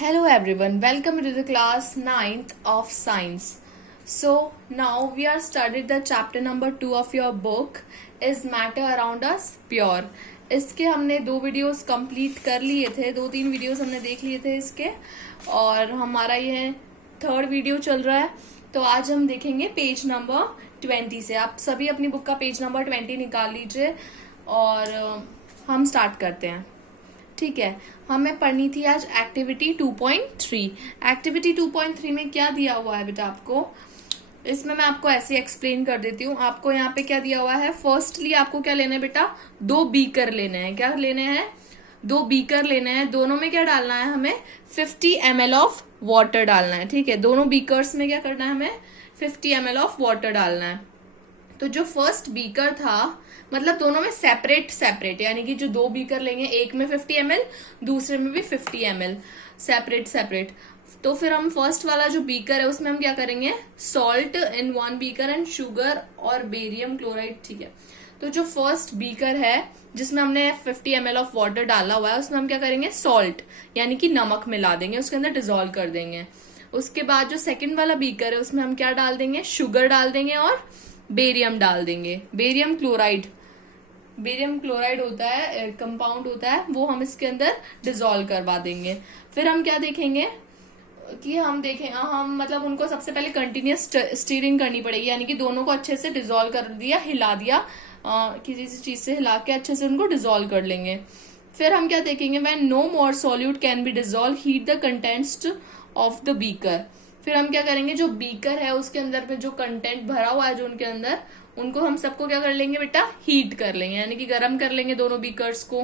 Hello everyone, welcome to the class 9th of science. So now we are studied the chapter number 2 of your book is matter around us pure. इसके हमने 2 videos complete कर लिए थे, 2-3 videos हमने देख लिए थे इसके और हमारा ये 3rd वीडियो चल रहा है। तो आज हम देखेंगे पेज नंबर 20 से। आप सभी अपनी बुक का पेज नंबर 20 निकाल लीजिए और हम स्टार्ट करते हैं। ठीक है, हमें पढ़नी थी आज एक्टिविटी 2.3। एक्टिविटी 2.3 में क्या दिया हुआ है बेटा आपको, इसमें मैं आपको ऐसे एक्सप्लेन कर देती हूँ। आपको यहाँ पे क्या दिया हुआ है, फर्स्टली आपको क्या लेना है बेटा, 2 बीकर लेने हैं। क्या लेने हैं, 2 बीकर लेने हैं। दोनों में क्या डालना है, हमें 50 ml ऑफ वाटर डालना है। ठीक है, दोनों बीकर्स में क्या करना है, हमें 50 ml ऑफ वाटर डालना है। तो जो फर्स्ट बीकर था, मतलब दोनों में सेपरेट सेपरेट, यानी कि जो 2 बीकर लेंगे, एक में 50 ml, दूसरे में भी 50 ml, सेपरेट सेपरेट। तो फिर हम फर्स्ट वाला जो बीकर है उसमें हम क्या करेंगे, salt in 1 beaker and sugar और बेरियम क्लोराइड। ठीक है, तो जो फर्स्ट बीकर है जिसमें हमने 50 ml ऑफ वाटर डाला हुआ है उसमें हम क्या करेंगे, सॉल्ट यानी कि नमक मिला देंगे, उसके अंदर डिजोल्व कर देंगे। उसके बाद जो सेकेंड वाला बीकर है उसमें हम क्या डाल देंगे, शुगर डाल देंगे और बेरियम डाल देंगे। बेरियम क्लोराइड होता है, कंपाउंड होता है, वो हम इसके अंदर डिजोल्व करवा देंगे। फिर हम क्या देखेंगे कि हम मतलब उनको सबसे पहले कंटिन्यूस स्टीरिंग करनी पड़ेगी, यानी कि दोनों को अच्छे से डिजोल्व कर दिया, हिला दिया, किसी चीज से हिला के अच्छे से उनको डिजोल्व कर लेंगे। फिर हम क्या देखेंगे, when no more solute can be dissolve heat the contents of the beaker. फिर हम क्या करेंगे, जो बीकर है उसके अंदर पे जो कंटेंट भरा हुआ है जो उनके अंदर, उनको हम सबको क्या कर लेंगे बेटा, हीट कर लेंगे, यानी कि गर्म कर लेंगे दोनों बीकर्स को,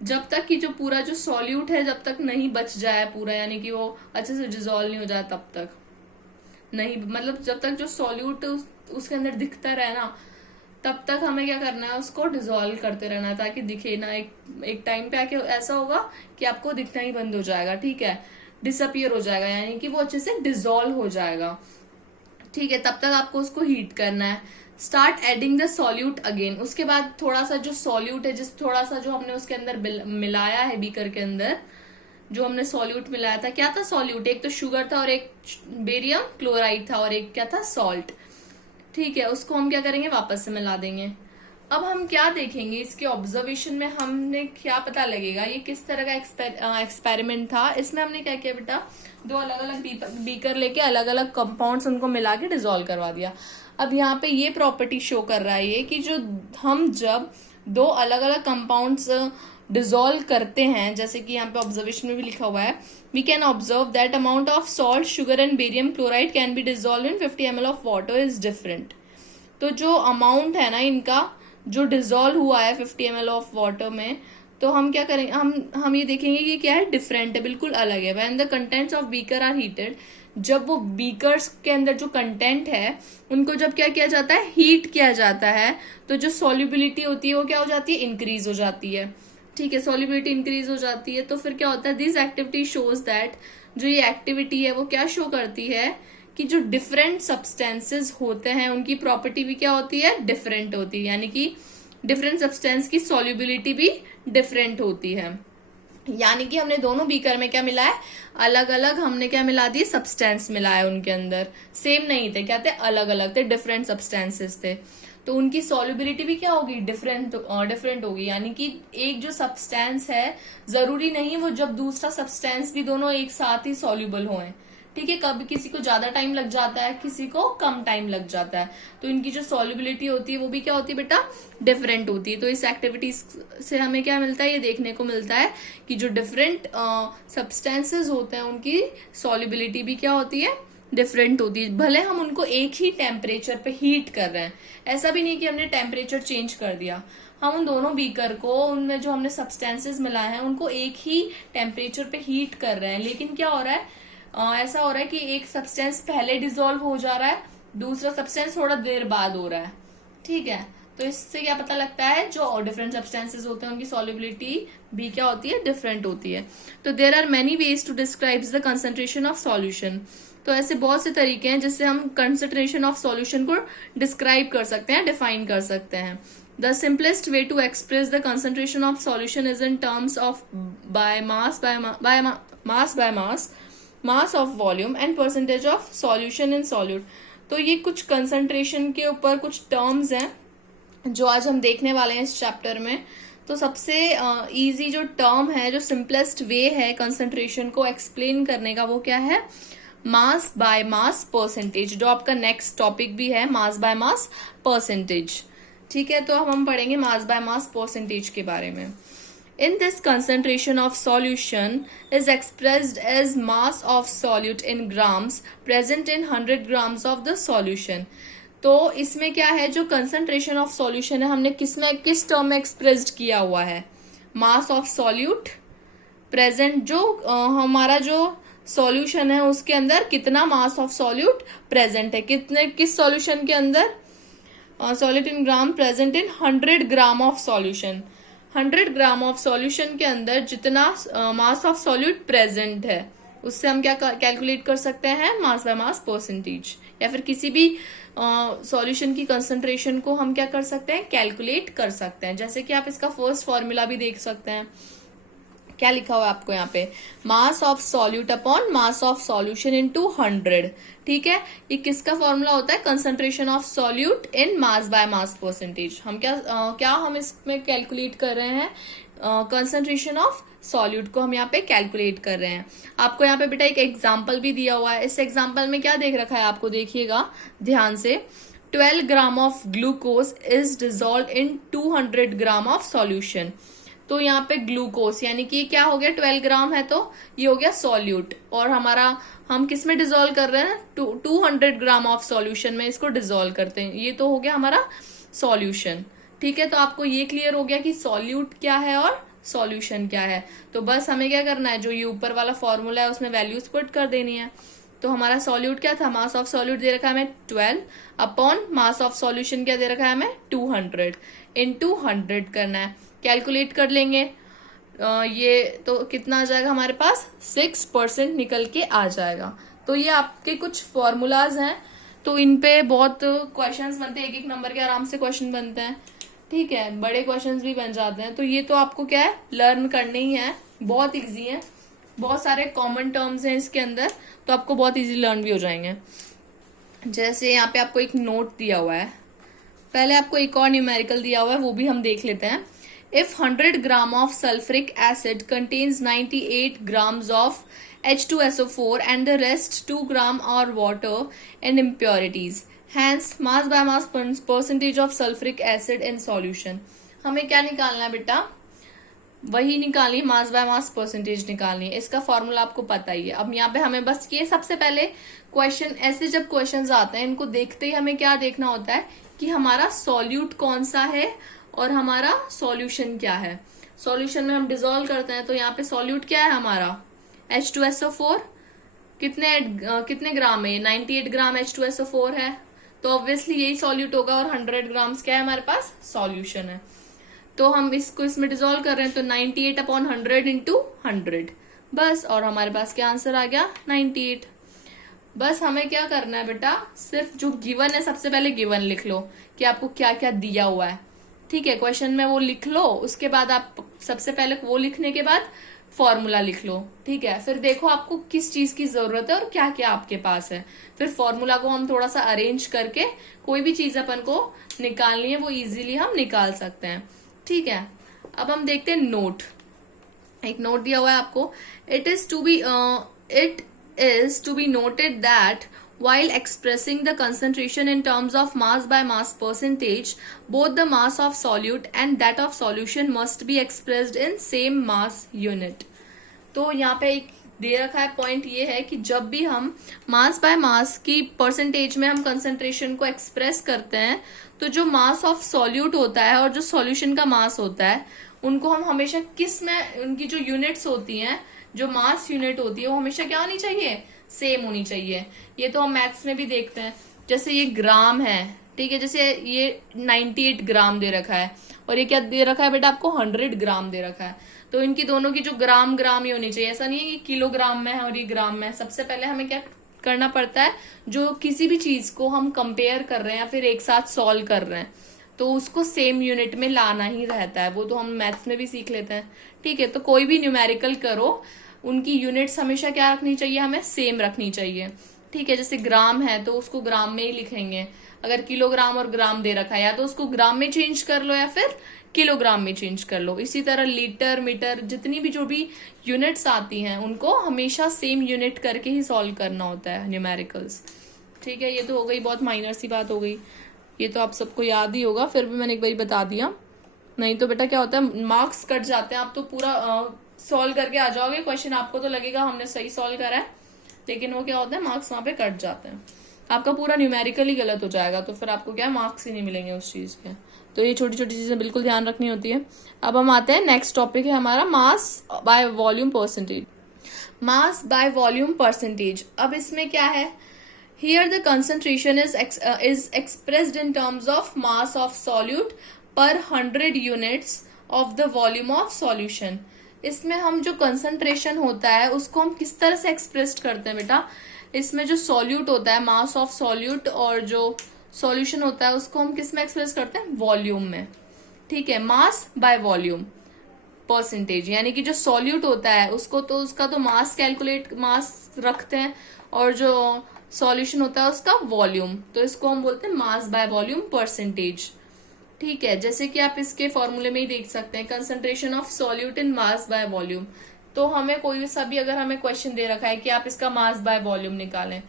जब तक कि जो पूरा जो सॉल्यूट है जब तक नहीं बच जाए पूरा, यानी कि वो अच्छे से डिजोल्व नहीं हो जाए तब तक नहीं, मतलब जब तक जो सॉल्यूट उसके अंदर दिखता रहे ना, तब तक हमें क्या करना है, उसको डिजोल्व करते रहना है ताकि दिखे ना। एक टाइम पे आके ऐसा होगा कि आपको दिखना ही बंद हो जाएगा। ठीक है, डिसअपियर हो जाएगा, यानी कि वो अच्छे से डिजोल्व हो जाएगा। ठीक है, तब तक आपको उसको हीट करना है। Start adding the solute again. उसके बाद थोड़ा सा जो सॉल्यूट है, थोड़ा सा जो हमने उसके अंदर मिलाया है बीकर के अंदर, जो हमने सॉल्यूट मिलाया था, क्या था सॉल्यूट, एक तो शुगर था और एक बेरियम क्लोराइड था और एक क्या था, सॉल्ट। ठीक है, उसको हम क्या करेंगे, वापस से मिला देंगे। अब हम क्या देखेंगे, इसके ऑब्जर्वेशन में हमने क्या पता लगेगा, ये किस तरह का एक्सपेरिमेंट था। इसमें हमने क्या किया बेटा, 2 अलग अलग बीकर लेके अलग अलग कंपाउंड्स उनको मिला के डिजोल्व करवा दिया। अब यहाँ पे ये प्रॉपर्टी शो कर रहा है ये कि जो हम जब 2 अलग अलग कंपाउंड्स डिजोल्व करते हैं, जैसे कि यहाँ पे ऑब्जर्वेशन में भी लिखा हुआ है, we can observe that amount of salt, sugar and barium chloride can be dissolve in 50 ml of water is different. तो जो अमाउंट है ना इनका, जो डिजोल्व हुआ है 50 ml ऑफ वाटर में, तो हम क्या करेंगे, हम ये देखेंगे कि क्या है, डिफरेंट है, बिल्कुल अलग है। When the contents of beaker are heated, जब वो बीकर्स के अंदर जो कंटेंट है उनको जब क्या किया जाता है, हीट किया जाता है, तो जो सॉल्युबिलिटी होती है वो क्या हो जाती है, इंक्रीज हो जाती है। ठीक है, सॉल्युबिलिटी इंक्रीज हो जाती है। तो फिर क्या होता है, दिस एक्टिविटी शोज दैट, जो ये एक्टिविटी है वो क्या शो करती है कि जो डिफरेंट सब्सटेंसेस होते हैं उनकी प्रॉपर्टी भी क्या होती है, डिफरेंट होती है, यानी कि डिफरेंट सब्सटेंस की सॉल्युबिलिटी भी डिफरेंट होती है। यानी कि हमने दोनों बीकर में क्या मिला है, अलग अलग हमने क्या मिला दी, सब्सटेंस मिला है उनके अंदर, सेम नहीं थे, क्या थे, अलग अलग थे, डिफरेंट सब्सटेंसेस थे। तो उनकी सॉल्युबिलिटी भी क्या होगी, डिफरेंट होगी। यानी कि एक जो सब्सटेंस है, जरूरी नहीं वो जब दूसरा सब्सटेंस भी दोनों एक साथ ही सॉल्युबल हों। ठीक है, कभी किसी को ज्यादा टाइम लग जाता है, किसी को कम टाइम लग जाता है, तो इनकी जो सॉल्युबिलिटी होती है वो भी क्या होती है बेटा, डिफरेंट होती है। तो इस एक्टिविटी से हमें क्या मिलता है, ये देखने को मिलता है कि जो डिफरेंट सब्सटेंसेस होते हैं उनकी सॉल्युबिलिटी भी क्या होती है, डिफरेंट होती है। भले हम उनको एक ही टेम्परेचर पे हीट कर रहे हैं, ऐसा भी नहीं कि हमने टेम्परेचर चेंज कर दिया, हम उन दोनों बीकर को, उनमें जो हमने सब्सटेंसेस मिलाए हैं उनको एक ही टेम्परेचर पे हीट कर रहे हैं, लेकिन क्या हो रहा है, ऐसा हो रहा है कि एक सब्सटेंस पहले डिसॉल्व हो जा रहा है, दूसरा सब्सटेंस थोड़ा देर बाद हो रहा है। ठीक है, तो इससे क्या पता लगता है, जो डिफरेंट सब्सटेंसेस होते हैं उनकी सॉल्युबिलिटी भी क्या होती है, डिफरेंट होती है। तो there are many ways to describe the concentration of solution. तो ऐसे बहुत से तरीके हैं जिससे हम कंसंट्रेशन ऑफ सॉल्यूशन को डिस्क्राइब कर सकते हैं, डिफाइन कर सकते हैं। The simplest way to express the concentration of solution is in terms of by mass mass of volume and percentage of solution in solute. तो ये कुछ concentration के ऊपर कुछ terms हैं जो आज हम देखने वाले हैं इस चैप्टर में. तो सबसे इजी जो टर्म है, जो सिंपलेस्ट वे है कंसंट्रेशन को एक्सप्लेन करने का, वो क्या है? मास बाय मास परसेंटेज, जो आपका नेक्स्ट टॉपिक भी है, मास बाय मास परसेंटेज. ठीक है, तो अब हम पढ़ेंगे मास बाय मास परसेंटेज के बारे में. In this concentration of solution is expressed as mass of solute in grams present in 100 grams of the solution. तो इसमें क्या है, जो कंसंट्रेशन ऑफ सॉल्यूशन है हमने किस टर्म में एक्सप्रेस्ड किया हुआ है? मास ऑफ सॉल्यूट प्रेजेंट, जो हमारा जो सॉल्यूशन है उसके अंदर कितना मास ऑफ सॉल्यूट प्रेजेंट है, किस सॉल्यूशन के अंदर? Solute in gram present in 100 gram of solution. 100 gram of solution के अंदर जितना मास ऑफ सॉल्यूट प्रेजेंट है उससे हम क्या कैलकुलेट कर सकते हैं? Mass by mass percentage. या फिर किसी भी सॉल्यूशन की कंसंट्रेशन को हम क्या कर सकते हैं? कैलकुलेट कर सकते हैं. जैसे कि आप इसका फर्स्ट फॉर्मूला भी देख सकते हैं. क्या लिखा हुआ है आपको यहाँ पे? Mass of solute upon mass of solution into 100. ठीक है, ये किसका फॉर्मूला होता है? Concentration of solute in mass by mass percentage. हम क्या हम इसमें कैलकुलेट कर रहे हैं? कंसंट्रेशन ऑफ सॉल्यूट को हम यहाँ पे कैलकुलेट कर रहे हैं. आपको यहाँ पे बेटा एक एग्जाम्पल भी दिया हुआ है. इस एग्जाम्पल में क्या देख रखा है आपको? देखिएगा ध्यान से. 12 gram of glucose is dissolve in 200 gram of solution. तो यहाँ पे ग्लूकोज यानी कि क्या हो गया? 12 ग्राम है तो ये हो गया सॉल्यूट, और हमारा हम किस में डिजोल्व कर रहे हैं? 200 ग्राम ऑफ सॉल्यूशन में इसको डिजोल्व करते हैं. ये तो हो गया हमारा सॉल्यूशन. ठीक है, तो आपको ये क्लियर हो गया कि सॉल्यूट क्या है और सॉल्यूशन क्या है. तो बस हमें क्या करना है, जो ये ऊपर वाला फॉर्मूला है उसमें वैल्यूज पुट कर देनी है. तो हमारा सॉल्यूट क्या था? मास ऑफ सॉल्यूट दे रखा है हमें 12 अपॉन मास ऑफ सॉल्यूशन क्या दे रखा है हमें? 200 इनटू 100 करना है. कैलकुलेट कर लेंगे. ये तो कितना आ जाएगा हमारे पास? 6% निकल के आ जाएगा. तो ये आपके कुछ फॉर्मूलाज हैं, तो इन पे बहुत क्वेश्चंस बनते हैं. एक नंबर के आराम से क्वेश्चन बनते हैं. ठीक है, बड़े क्वेश्चंस भी बन जाते हैं. तो ये तो आपको क्या है, लर्न करने ही है. बहुत इजी है, बहुत सारे कॉमन टर्म्स हैं इसके अंदर, तो आपको बहुत इजी लर्न भी हो जाएंगे. जैसे यहाँ पे आपको एक नोट दिया हुआ है. पहले आपको एक और न्यूमेरिकल दिया हुआ है, वो भी हम देख लेते हैं. If 100 gram of sulfuric acid contains 98 grams of H2SO4 and the rest 2 gram are water and impurities. Hence, mass by mass percentage of sulfuric acid in solution. हमें क्या निकालना है बेटा? वही निकालनी, मास बाय मास परसेंटेज निकालनी है. इसका फॉर्मूला आपको पता ही है. अब यहाँ पे हमें बस ये सबसे पहले क्वेश्चन, ऐसे जब क्वेश्चंस आते हैं इनको देखते ही हमें क्या देखना होता है कि हमारा सॉल्यूट कौन सा है और हमारा सॉल्यूशन क्या है. सॉल्यूशन में हम डिसॉल्व करते हैं, तो यहाँ पे सॉल्यूट क्या है हमारा? H2SO4. कितने ग्राम है? 98 ग्राम H2SO4 है, तो ऑब्वियसली यही सॉल्यूट होगा. और 100 ग्राम्स क्या है हमारे पास? सॉल्यूशन है. तो हम इसको इसमें डिसॉल्व कर रहे हैं, तो 98 अपॉन 100 इंटू 100 बस. और हमारे पास क्या आंसर आ गया? 98. बस हमें क्या करना है बेटा, सिर्फ जो गिवन है सबसे पहले गिवन लिख लो कि आपको क्या क्या दिया हुआ है. ठीक है, क्वेश्चन में वो लिख लो. उसके बाद आप सबसे पहले वो लिखने के बाद फॉर्मूला लिख लो. ठीक है, फिर देखो आपको किस चीज की जरूरत है और क्या क्या आपके पास है. फिर फॉर्मूला को हम थोड़ा सा अरेंज करके कोई भी चीज अपन को निकालनी है वो इजीली हम निकाल सकते हैं. ठीक है, अब हम देखते हैं नोट. एक नोट दिया हुआ है आपको. It is to be noted that while expressing the concentration in terms of mass by mass percentage, both the mass of solute and that of solution must be expressed in same mass unit. तो यहाँ पे एक दे रखा है point ये है कि जब भी हम मास बाय मास की परसेंटेज में हम कंसंट्रेशन को एक्सप्रेस करते हैं, तो जो मास ऑफ सॉल्यूट होता है और जो सॉल्यूशन का मास होता है उनको हम हमेशा किस में, उनकी जो यूनिट्स होती हैं, जो मास यूनिट होती है वो हमेशा क्या होनी चाहिए? सेम होनी चाहिए. ये तो हम मैथ्स में भी देखते हैं. जैसे ये ग्राम है, ठीक है, जैसे ये 98 ग्राम दे रखा है और ये क्या दे रखा है बेटा आपको? 100 ग्राम दे रखा है. तो इनकी दोनों की जो ग्राम ग्राम ही होनी चाहिए. ऐसा नहीं है कि किलोग्राम में है और ये ग्राम में है. सबसे पहले हमें क्या करना पड़ता है, जो किसी भी चीज को हम कंपेयर कर रहे हैं या फिर एक साथ सॉल्व कर रहे हैं, तो उसको सेम यूनिट में लाना ही रहता है, वो तो हम मैथ्स में भी सीख लेते हैं। ठीक है, तो कोई भी न्यूमेरिकल करो उनकी यूनिट्स हमेशा क्या रखनी चाहिए, हमें सेम रखनी चाहिए। ठीक है, जैसे ग्राम है तो उसको ग्राम में ही लिखेंगे, अगर किलोग्राम और ग्राम दे रखा है या तो उसको ग्राम में चेंज कर लो या फिर किलोग्राम में चेंज कर लो। इसी तरह लीटर, मीटर, जितनी भी जो भी यूनिट्स आती हैं उनको हमेशा सेम यूनिट करके ही सॉल्व करना होता है न्यूमेरिकल्स। ठीक है, ये तो हो गई बहुत माइनर सी बात हो गई, ये तो आप सबको याद ही होगा, फिर भी मैंने एक बार बता दिया। नहीं तो बेटा क्या होता है, मार्क्स कट जाते हैं। आप तो पूरा सॉल्व करके आ जाओगे क्वेश्चन, आपको तो लगेगा हमने सही सॉल्व करा है, लेकिन वो क्या होता है, मार्क्स वहां पे कट जाते हैं, आपका पूरा न्यूमेरिकल ही गलत हो जाएगा, तो फिर आपको क्या मार्क्स ही नहीं मिलेंगे उस चीज के। तो ये छोटी छोटी चीजें बिल्कुल ध्यान रखनी होती है। अब हम आते हैं, नेक्स्ट टॉपिक है हमारा मास by volume percentage. Mass by volume percentage, अब इसमें क्या है, here the concentration is expressed in terms of mass of solute पर 100 units of the volume of solution. इसमें हम जो कंसंट्रेशन होता है उसको हम किस तरह से एक्सप्रेस करते हैं बेटा, इसमें जो सॉल्यूट होता है, मास ऑफ सॉल्यूट, और जो सॉल्यूशन होता है उसको हम किस में एक्सप्रेस करते हैं, वॉल्यूम में। ठीक है, मास बाय वॉल्यूम परसेंटेज, यानी कि जो सॉल्यूट होता है उसको तो उसका तो मास कैलकुलेट, मास रखते हैं, और जो सॉल्यूशन होता है उसका वॉल्यूम, तो इसको हम बोलते हैं मास बाय वॉल्यूम परसेंटेज। ठीक है, जैसे कि आप इसके फॉर्मूले में ही देख सकते हैं, concentration of solute in mass by volume. तो हमें कोई सा भी अगर हमें क्वेश्चन दे रखा है कि आप इसका मास बाय वॉल्यूम निकालें,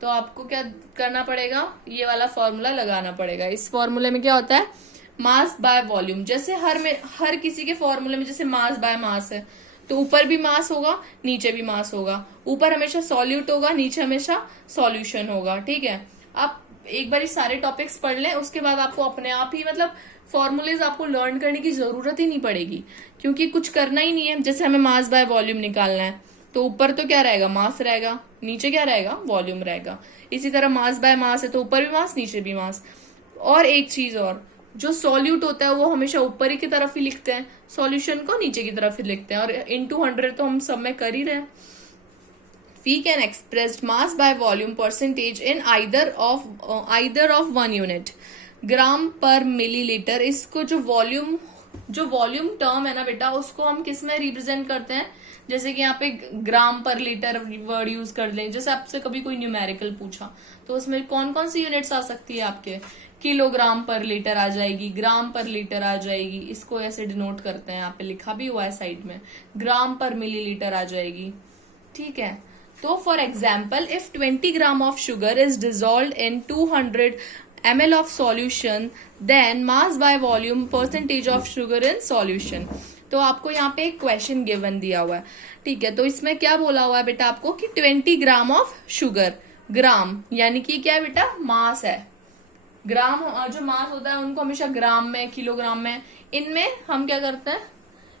तो आपको क्या करना पड़ेगा, ये वाला फॉर्मूला लगाना पड़ेगा। इस फॉर्मूले में क्या होता है, मास बाय वॉल्यूम, जैसे हर किसी के फॉर्मूले में जैसे मास बाय मास है, तो ऊपर भी मास होगा नीचे भी मास होगा, ऊपर हमेशा सॉल्यूट होगा नीचे हमेशा सॉल्यूशन होगा। ठीक है, आप एक बार सारे टॉपिक्स पढ़ लें, उसके बाद आपको अपने आप ही मतलब फॉर्मूलेज आपको लर्न करने की जरूरत ही नहीं पड़ेगी, क्योंकि कुछ करना ही नहीं है। जैसे हमें मास बाय वॉल्यूम निकालना है, तो ऊपर तो क्या रहेगा, मास रहेगा, नीचे क्या रहेगा, वॉल्यूम रहेगा। इसी तरह मास बाय मास है तो ऊपर भी मास नीचे भी मास। और एक चीज और, जो सॉल्यूट होता है वो हमेशा ऊपर ही की तरफ ही लिखते हैं, सॉल्यूशन को नीचे की तरफ ही लिखते हैं, और इनटू 100 तो हम सब में कर ही रहे हैं। We can express mass by volume percentage in either of one unit, ग्राम पर मिलीलीटर। इसको जो वॉल्यूम टर्म है ना बेटा, उसको हम किस में रिप्रेजेंट करते हैं, जैसे कि यहाँ पे ग्राम पर लीटर वर्ड यूज कर लें। जैसे आपसे कभी कोई न्यूमेरिकल पूछा तो उसमें कौन कौन सी यूनिट्स आ सकती है आपके, किलोग्राम पर लीटर आ जाएगी, ग्राम पर लीटर आ जाएगी, इसको ऐसे डिनोट करते हैं, यहाँ पे लिखा भी हुआ है साइड में, ग्राम पर मिलीलीटर आ जाएगी। ठीक है, तो for example, if 20 gram of sugar is dissolve in 200 ml of solution, then mass by volume percentage of sugar in solution. तो आपको यहाँ पे एक क्वेश्चन गिवन दिया हुआ है। ठीक है, तो इसमें क्या बोला हुआ है बेटा आपको कि 20 ग्राम ऑफ शुगर, ग्राम यानी कि क्या है बेटा, मास है। ग्राम जो मास होता है उनको हमेशा ग्राम में, किलोग्राम में, इनमें हम क्या करते हैं,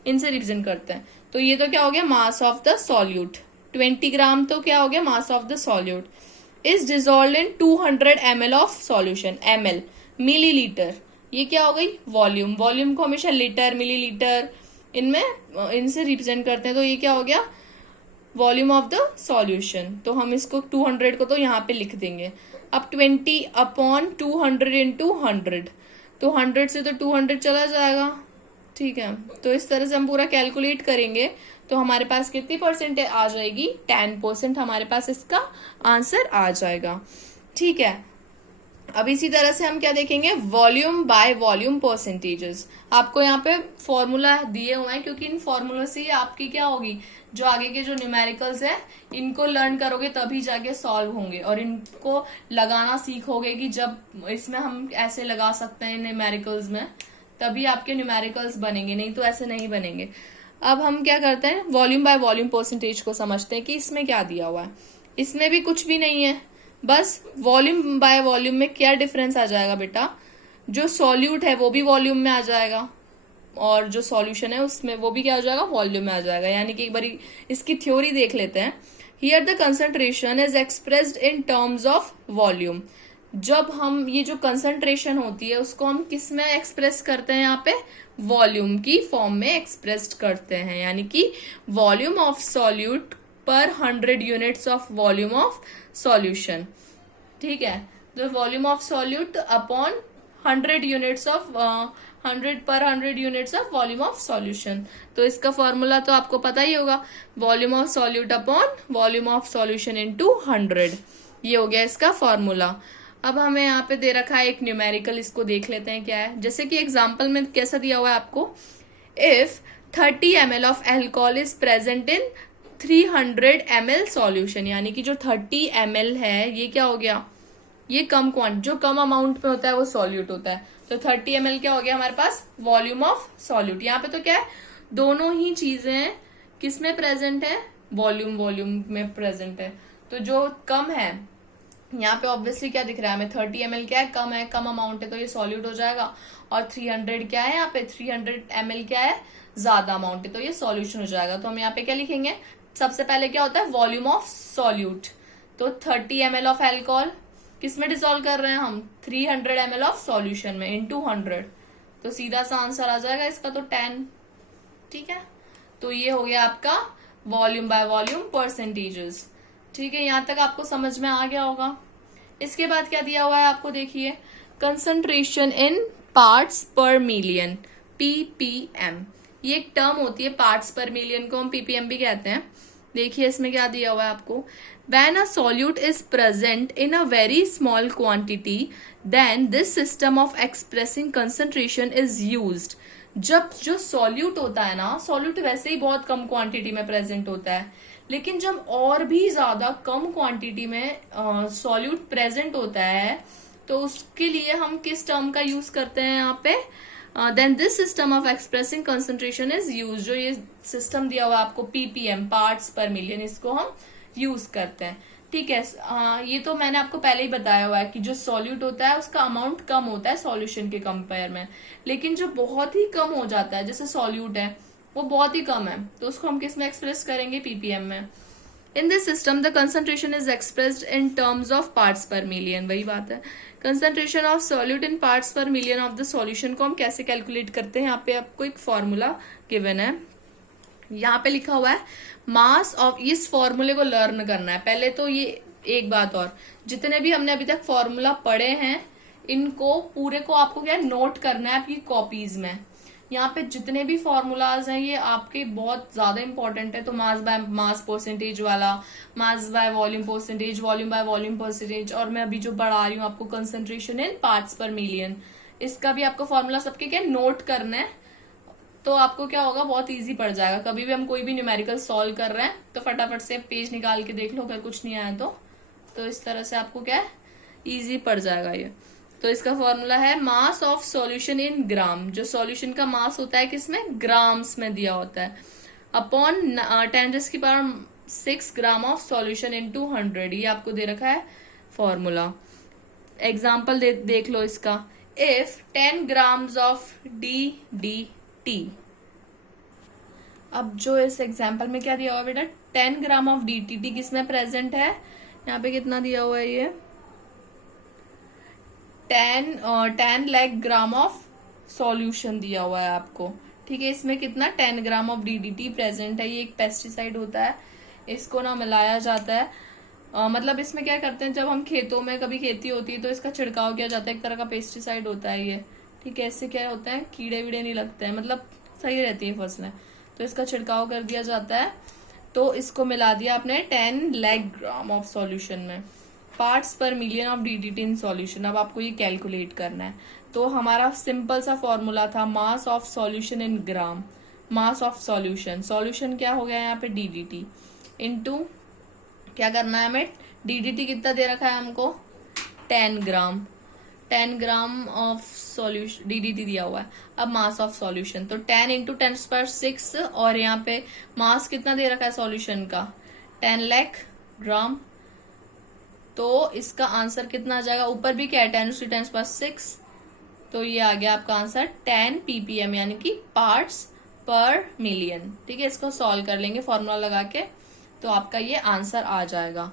इनसे रिप्रेजेंट करते हैं। तो ये तो क्या हो गया, मास ऑफ द सॉल्यूट। 20 ग्राम तो क्या हो गया, mass of the solute is dissolve in 200 ml of solution, ml millilitre, ये क्या हो गई, वॉल्यूम। वॉल्यूम को हमेशा लीटर, मिलीलीटर इनसे रिप्रेजेंट करते हैं, तो ये क्या हो गया, वॉल्यूम ऑफ द सॉल्यूशन। तो हम इसको 200 को तो यहाँ पे लिख देंगे। अब 20 अपॉन 200 इंटू 100, तो 100 से तो 200 चला जाएगा। ठीक है, तो इस तरह से हम पूरा कैलकुलेट करेंगे तो हमारे पास कितनी परसेंट आ जाएगी, 10% हमारे पास इसका आंसर आ जाएगा। ठीक है, अब इसी तरह से हम क्या देखेंगे, वॉल्यूम बाय वॉल्यूम परसेंटेजेस। आपको यहाँ पे फॉर्मूला दिए हुए हैं, क्योंकि इन फॉर्मूला से ही आपकी क्या होगी, जो आगे के जो न्यूमेरिकल्स है इनको लर्न करोगे तभी जाके सॉल्व होंगे, और इनको लगाना सीखोगे कि जब इसमें हम ऐसे लगा सकते हैं न्यूमेरिकल्स में, तभी आपके न्यूमेरिकल्स बनेंगे, नहीं तो ऐसे नहीं बनेंगे। अब हम क्या करते हैं, वॉल्यूम बाय वॉल्यूम परसेंटेज को समझते हैं कि इसमें क्या दिया हुआ है। इसमें भी कुछ भी नहीं है, बस वॉल्यूम बाय वॉल्यूम में क्या डिफरेंस आ जाएगा बेटा, जो सॉल्यूट है वो भी वॉल्यूम में आ जाएगा, और जो सॉल्यूशन है उसमें वो भी क्या हो जाएगा, वॉल्यूम में आ जाएगा। यानी कि एक बार इसकी थ्योरी देख लेते हैं। Here the concentration is expressed in terms of volume. जब हम ये जो कंसंट्रेशन होती है उसको हम किस में एक्सप्रेस करते हैं, यहाँ पे वॉल्यूम की फॉर्म में एक्सप्रेस करते हैं, यानी कि वॉल्यूम ऑफ सॉल्यूट पर 100 units of volume of solution. ठीक है, तो volume of solute upon 100 units of 100 volume of solution. तो इसका फॉर्मूला तो आपको पता ही होगा, volume of solute upon volume of solution into 100। ये हो गया इसका फॉर्मूला। अब हमें यहाँ पे दे रखा है एक न्यूमेरिकल, इसको देख लेते हैं क्या है। जैसे कि एग्जाम्पल में कैसा दिया हुआ है आपको, if 30 ml of alcohol is present in 300 ml solution, यानी कि जो 30 ml है ये क्या हो गया, ये कम जो कम अमाउंट में होता है वो सॉल्यूट होता है। तो 30 ml क्या हो गया हमारे पास, वॉल्यूम ऑफ सॉल्यूट। यहाँ पे तो क्या है, दोनों ही चीजें किस में प्रेजेंट है, वॉल्यूम में प्रेजेंट है। तो जो कम है यहाँ पे ऑब्वियसली क्या दिख रहा है हमें, 30 ml क्या है, कम अमाउंट है तो ये सॉल्यूट हो जाएगा। और 300 क्या है यहाँ पे, 300 ml क्या है, ज्यादा अमाउंट है तो ये सॉल्यूशन हो जाएगा। तो हम यहाँ पे क्या लिखेंगे, सबसे पहले क्या होता है, वॉल्यूम ऑफ सॉल्यूट। तो 30 ml ऑफ एल्कोहल किस में डिसॉल्व कर रहे हैं हम, 300 ml ऑफ सॉल्यूशन में इनटू 100। तो सीधा सा आंसर आ जाएगा इसका तो 10। ठीक है, तो ये हो गया आपका वॉल्यूम बाय वॉल्यूम परसेंटेजेस। ठीक है, यहां तक आपको समझ में आ गया होगा। इसके बाद क्या दिया हुआ है आपको, देखिए कंसंट्रेशन इन पार्ट्स पर मिलियन, पीपीएम। ये एक टर्म होती है, पार्ट्स पर मिलियन को हम पीपीएम भी कहते हैं। देखिए इसमें क्या दिया हुआ है आपको, when a solute is present in a very small quantity then this system of expressing concentration is used। जब जो सॉल्यूट होता है ना, सॉल्यूट वैसे ही बहुत कम क्वांटिटी में प्रेजेंट होता है, लेकिन जब और भी ज्यादा कम क्वांटिटी में सॉल्यूट प्रेजेंट होता है तो उसके लिए हम किस टर्म का यूज करते हैं यहाँ पे, then this system of expressing concentration is use. जो ये सिस्टम दिया हुआ आपको पीपीएम, पार्ट्स पर मिलियन, इसको हम यूज करते हैं। ठीक है, ये तो मैंने आपको पहले ही बताया हुआ है कि जो सॉल्यूट होता है उसका अमाउंट कम होता है सॉल्यूशन के कंपेयर में, लेकिन जो बहुत ही कम हो जाता है, जैसे सॉल्यूट है वो बहुत ही कम है, तो उसको हम किस में एक्सप्रेस करेंगे, पीपीएम में। In this system the concentration is expressed in terms of parts पर मिलियन। वही बात है, concentration of solute in parts पर मिलियन ऑफ द सॉल्यूशन को हम कैसे कैलकुलेट करते हैं, यहाँ पे आपको एक फॉर्मूला गिवन है, यहाँ पे लिखा हुआ है मास ऑफ। इस फॉर्मूले को लर्न करना है पहले तो। ये एक बात और, जितने भी हमने अभी तक फॉर्मूला पढ़े हैं इनको पूरे को आपको क्या नोट करना है आपकी कॉपीज में। यहाँ पे जितने भी फॉर्मूलाज हैं ये आपके बहुत ज्यादा इंपॉर्टेंट है। तो मास बाय मास परसेंटेज वाला, मास by volume percentage, volume by volume percentage, और मैं अभी जो पढ़ा रही हूँ आपको कंसंट्रेशन इन पार्ट्स पर मिलियन, इसका भी आपको फॉर्मूला सबके क्या नोट करना है। तो आपको क्या होगा, बहुत इजी पड़ जाएगा। कभी भी हम कोई भी न्यूमेरिकल सॉल्व कर रहे हैं तो फटाफट से पेज निकाल के देख लो, अगर कुछ नहीं आया तो इस तरह से आपको क्या है, इजी पड़ जाएगा ये। तो इसका फॉर्मूला है मास ऑफ सॉल्यूशन इन ग्राम। जो सॉल्यूशन का मास होता है किसमें, ग्राम्स में दिया होता है, upon 10⁶ gram of solution into 100। ये आपको दे रखा है फॉर्मूला। एग्जाम्पल देख लो इसका, इफ 10 ग्राम्स ऑफ DDT। अब जो इस एग्जाम्पल में क्या दिया हुआ बेटा, 10 ग्राम ऑफ DDT किसमें प्रेजेंट है, यहाँ पे कितना दिया हुआ है, ये 10 लाख ग्राम ऑफ सॉल्यूशन दिया हुआ है आपको। ठीक है, इसमें कितना 10 ग्राम ऑफ DDT प्रेजेंट है। ये एक पेस्टिसाइड होता है, इसको ना मिलाया जाता है। मतलब इसमें क्या करते हैं, जब हम खेतों में कभी खेती होती है तो इसका छिड़काव किया जाता है, एक तरह का पेस्टिसाइड होता है ये। ठीक है, इससे क्या होता है, कीड़े वीड़े नहीं लगते हैं, मतलब सही रहती है फसलें, तो इसका छिड़काव कर दिया जाता है। तो इसको मिला दिया आपने 10 लाख ग्राम ऑफ सॉल्यूशन में, पार्ट्स पर million of DDT in solution. अब आपको ये कैलकुलेट करना है। तो हमारा सिंपल सा फॉर्मूला था mass of solution in gram, mass of solution, solution क्या हो गया यहाँ पे DDT, इनटू क्या करना है हमें, DDT कितना दे रखा है हमको, 10 ग्राम, 10 ग्राम ऑफ सॉल्यूशन DDT दिया हुआ है। अब मास ऑफ सॉल्यूशन तो 10 इंटू 10⁶, और यहाँ पे मास कितना दे रखा है सॉल्यूशन का, 10 लाख ग्राम। तो इसका आंसर कितना आ जाएगा, ऊपर भी क्या है 10 टू 10⁶, तो ये आ गया आपका आंसर 10 ppm, यानी कि पार्ट्स पर मिलियन। ठीक है, इसको सॉल्व कर लेंगे फॉर्मूला लगा के, तो आपका ये आंसर आ जाएगा।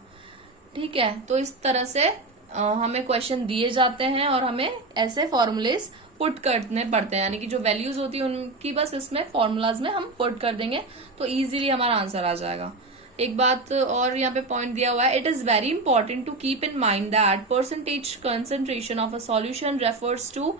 ठीक है, तो इस तरह से हमें क्वेश्चन दिए जाते हैं और हमें ऐसे फॉर्मूलेस पुट करने पड़ते हैं, यानी कि जो वैल्यूज होती है उनकी बस इसमें फॉर्मूलाज में हम पुट कर देंगे तो इजीली हमारा आंसर आ जाएगा। एक बात और यहाँ पे पॉइंट दिया हुआ है, it is very important to keep in mind that percentage concentration of a solution refers to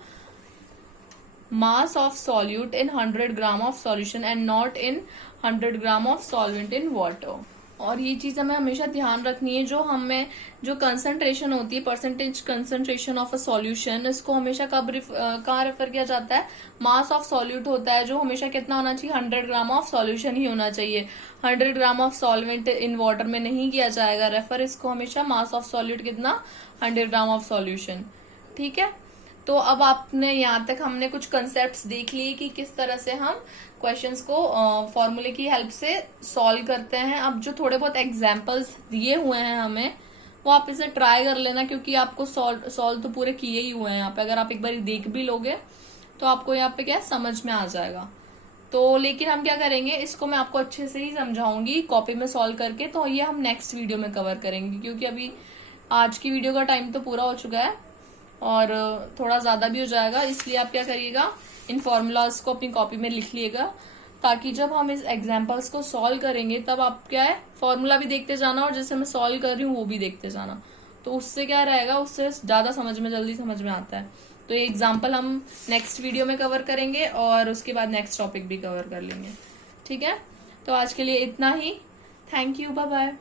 mass of solute in 100 gram of solution and not in 100 gram of solvent in water। और ये चीज हमें हमेशा ध्यान रखनी है, जो हमें जो कंसंट्रेशन होती है, percentage concentration of a solution, इसको हमेशा कहाँ रेफर किया जाता है, मास ऑफ सॉल्यूट होता है, जो हमेशा कितना होना चाहिए, 100 ग्राम ऑफ सॉल्यूशन ही होना चाहिए। 100 gram of solvent in water में नहीं किया जाएगा रेफर, इसको हमेशा मास ऑफ सॉल्यूट कितना, 100 ग्राम ऑफ सॉल्यूशन। ठीक है, तो अब आपने यहाँ तक हमने कुछ कंसेप्ट्स देख लिए कि किस तरह से हम क्वेश्चंस को फॉर्मूले की हेल्प से सॉल्व करते हैं। अब जो थोड़े बहुत एग्जांपल्स दिए हुए हैं हमें, वो आप इसे ट्राई कर लेना, क्योंकि आपको सॉल्व तो पूरे किए ही हुए हैं यहाँ पे। अगर आप एक बार देख भी लोगे तो आपको यहाँ पे क्या समझ में आ जाएगा। तो लेकिन हम क्या करेंगे, इसको मैं आपको अच्छे से ही समझाऊंगी कॉपी में सॉल्व करके, तो ये हम नेक्स्ट वीडियो में कवर करेंगे, क्योंकि अभी आज की वीडियो का टाइम तो पूरा हो चुका है और थोड़ा ज्यादा भी हो जाएगा। इसलिए आप क्या करिएगा, इन फॉर्मूलाज को अपनी कॉपी में लिख लिएगा, ताकि जब हम इस एग्जाम्पल्स को सॉल्व करेंगे तब आप क्या है, फॉर्मूला भी देखते जाना और जैसे मैं सॉल्व कर रही हूँ वो भी देखते जाना। तो उससे क्या रहेगा, उससे ज्यादा जल्दी समझ में आता है। तो ये एग्जाम्पल हम नेक्स्ट वीडियो में कवर करेंगे और उसके बाद नेक्स्ट टॉपिक भी कवर कर लेंगे। ठीक है, तो आज के लिए इतना ही। Thank you, bye bye.